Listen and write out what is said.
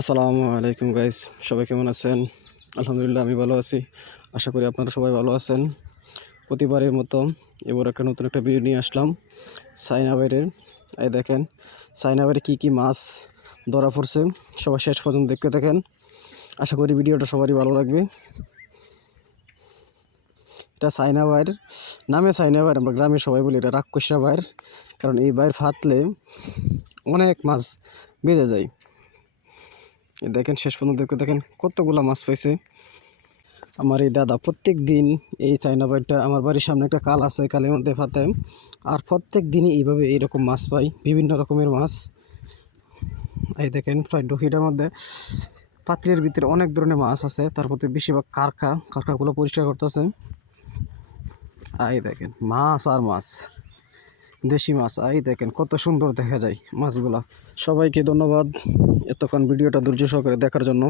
আসসালামু আলাইকুম গাইস সবাই কেমন আছেন? আলহামদুলিল্লাহ আমি ভালো আছি। আশা করি আপনারা সবাই ভালো আছেন। প্রতিবারের মতো এবার একটা নতুন একটা ভিডিও নিয়ে আসলাম। সাইনা বাইরের এই দেখেন সাইনা বাইরে কী কী মাছ ধরা পড়ছে সবাই শেষ পর্যন্ত দেখতে থাকেন। আশা করি ভিডিওটা সবারই ভালো লাগবে। এটা সাইনা বাইর নামে সাইনা বাইর আমরা গ্রামে সবাই বলি এটা রাক্ষসা বাইর, কারণ এই বাইর ফাতলে অনেক মাছ বেঁধে যায়। দেখেন, শেষ পর্যন্ত দেখতে দেখেন কতগুলা মাছ পাইছে। আমার এই দাদা প্রত্যেক দিন এই চাইনা বাইরটা আমার বাড়ির সামনে একটা কাল আছে, কালের মধ্যে ফাতে আর প্রত্যেক দিনই এইভাবে এইরকম মাছ পাই, বিভিন্ন রকমের মাছ। এই দেখেন, প্রায় ডকিটার মধ্যে পাত্রের ভিতরে অনেক ধরনের মাছ আছে, তার মধ্যে বেশিরভাগ কারকা কারকাগুলো পরিষ্কার করতেছে। এই দেখেন, মাছ আর মাছ। দেশি মাছ। এই দেখেন, কত সুন্দর দেখা যায় মাছগুলা। সবাইকে ধন্যবাদ এতক্ষণ ভিডিওটা ধৈর্য সহকারে দেখার জন্য।